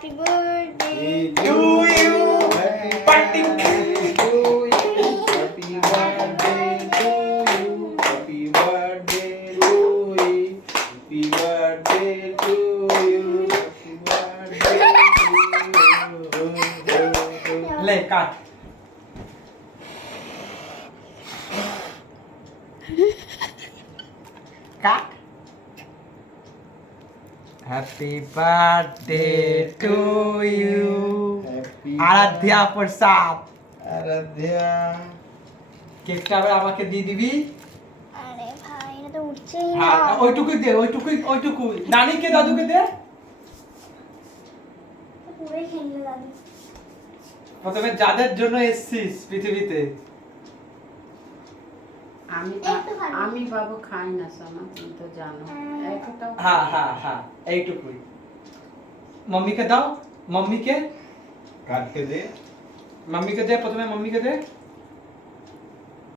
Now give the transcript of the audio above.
Happy birthday to you. Party. to you. Happy birthday to you. Happy birthday to you. Happy birthday to you. Happy birthday to you. ले काट काट happy birthday to you Happy Aradhya Prasad Aradhya কেকটা আবার আমাকে দিয়ে দিবি আরে ভাই এটা তো উঠছেই না হ্যাঁ ওইটুকুই দে ওইটুকুই নানিকে দাদুকে দে পুরোই খেয়ে নিল দাদু প্রথমে যাদের জন্য এসেছিস পৃথিবীতে আমি বাবু খাই না সোনা তুমি তো জানো একটাও হ্যাঁ হ্যাঁ হ্যাঁ এইটুকুই মম্মিকে দাও মম্মিকে কাটকে দে মম্মিকে দে প্রথমে মম্মিকে দে